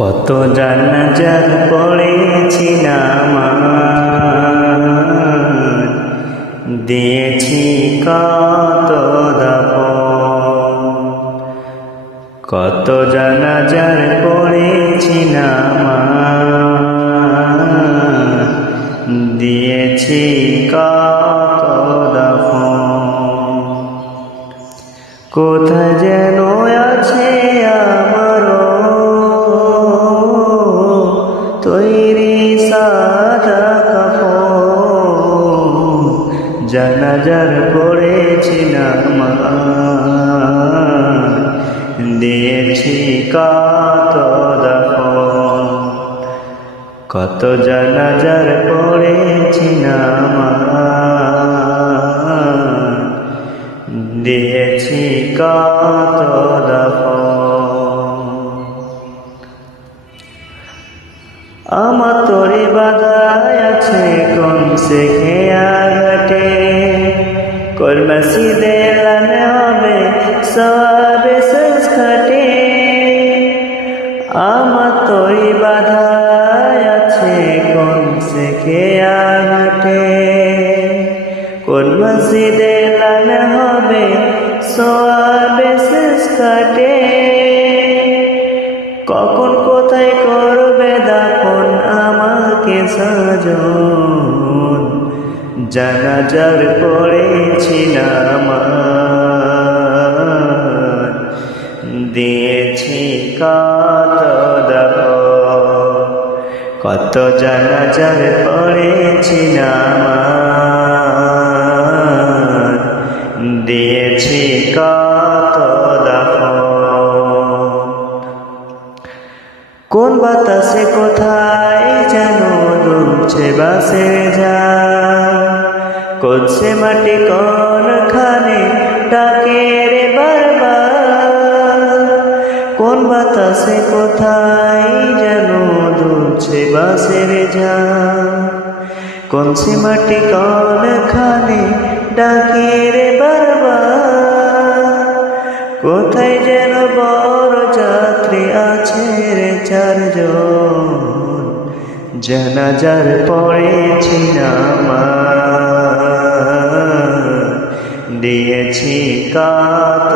কত জানাজার পড়েছি নামাজ দিয়েছি কত দাপ কত জানাজার পড়েছি নামাজ দিয়েছি কত দাপ কোথায় যেন পড়েছিলাম দিয়েছি কত কত জানাজার পড়েছিলাম দিয়েছি কত আমার তোরে বাদায় আছে, কোন সে খেয়া ঘটে কলমাসিদে লানে হবে সবে শেষ ঘটে আমার তোরে বাধায় আছে, কোন সে খেয়া ঘটে কোন মসজিদে লানে হবে সবে শেষ ঘটে কখন কোথায় করবে দাফন আমাকে সাজন জানাজার পড়েছিলাম দিয়েছি কত কত জানাজার পড়েছিলাম দিয়েছি কত কোন বাতাসে কোথায় যেন দুলছে বাসে যা করছে মাটি কোন খানে ডাকে রে বারবার। কোন বাতাসে কোথায় যেন দুলছে বাসের যা কোন সে মাটি কোন খানে ডাকে রে বারবার। কোথায় যেন বড় যাত্রী আছে রে চারজন। জানাজার পড়েছি নামাজ কত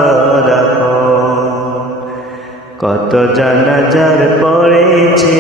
কত জানাজার পড়েছি